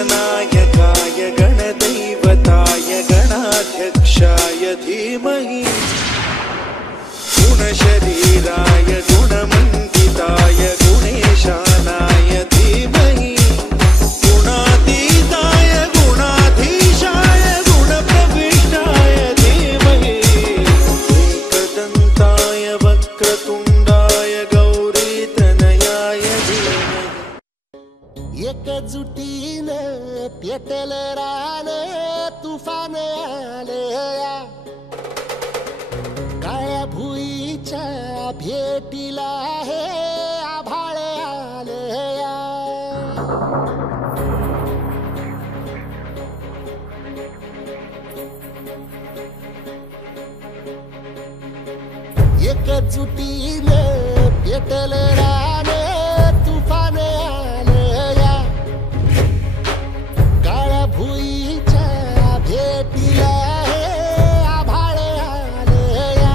गणनायकाय गणदैवताय गणाध्यक्षाय धीमहि गुणशरीराय गुणमण्डिताय गुणेशानाय धीमहि गुणातीताय गुणाधीशाय गुणप्रविष्टाय धीमहि एकदन्ताय वक्रतुण्डाय गौरीतनयाय धीमहि। एकजुटीने पेटल रान तुफान आलया काळ्या भुईच्या भेटीला हे आभाळ आलया एकजुटीने पेटल रान तुफान आलया काळ्या भुईच्या भेटीला हे आभाळ आलया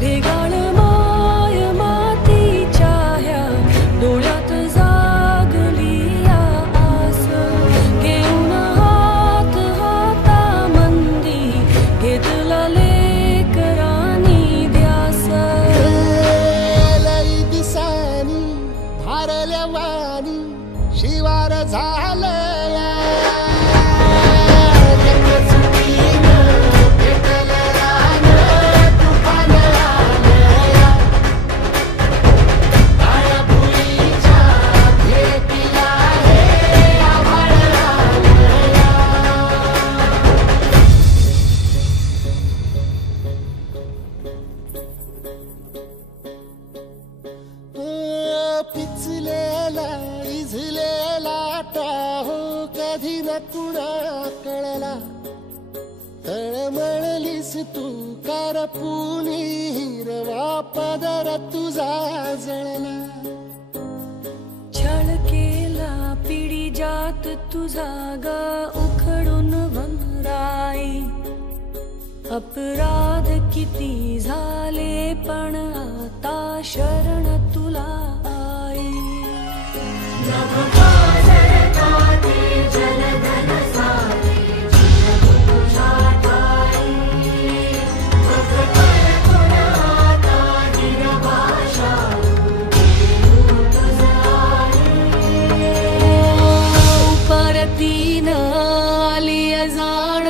ढेगाळ माय मातीच्या ह्या डोळ्यात जागली या आस घेऊन हात हातामंदी घेतला लेकरांनी ध्यास लई दिसानी भारल्या वाणी शिवार झालया पेटल रान तुफान आलया काळ्या भुईच्या भेटीला हे आभाळ आलया पिचलेला इझलेला टाहो कधी न कुणा कळला तळमळलीस तू करपुनी हिरवा पदर तुझा जळला छळ केला पिढी जात तुझा ग उखडून वनराई अपराध किती झाले पण आता शरण तुला आई परतीन आली जाण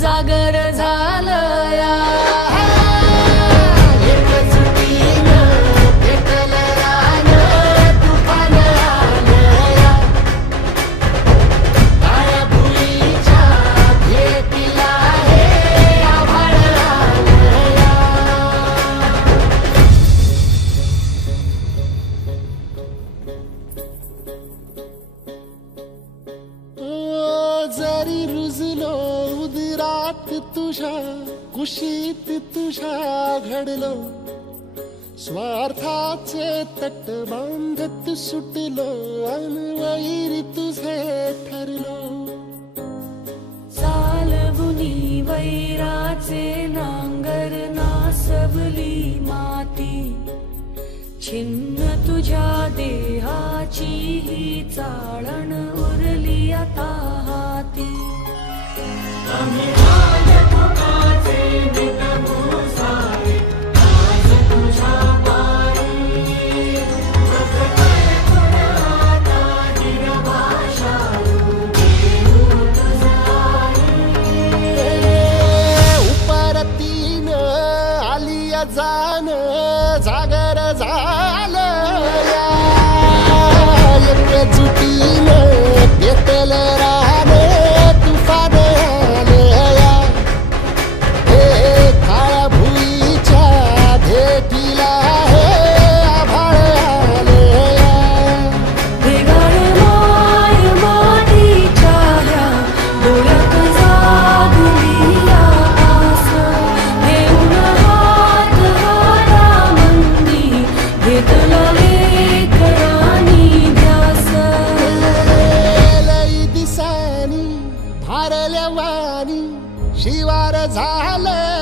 जागर झालया एकजुटीने पेटल रान तुफान आलया काळ्या भुईच्या भेटीला हे आभाळ आलया जरी रुजलो उदरात तुझ्या कुशीत तुझ्या घडलो स्वार्थाचे तट बांधत सुटलो अनवैरी तुझे ठरलो चालवुनी वैराचे नांगर नासवली माती छिन्न तुझ्या देहाची ही चाळण उरली आता हाती उपरतीन आलिया जान जागर झालया एकजुटीने पेटल रान तुफान आलया हे काळ्या भुईच्या भेटीला हे आभाळ आलया ढेगाळ माय मातीच्या ह्या डोळ्यात जागली या आस घेऊन हात हातामंदी घेतला लेकरांनी ध्यास लई दिसानी भारल्या वाणी शिवार झालया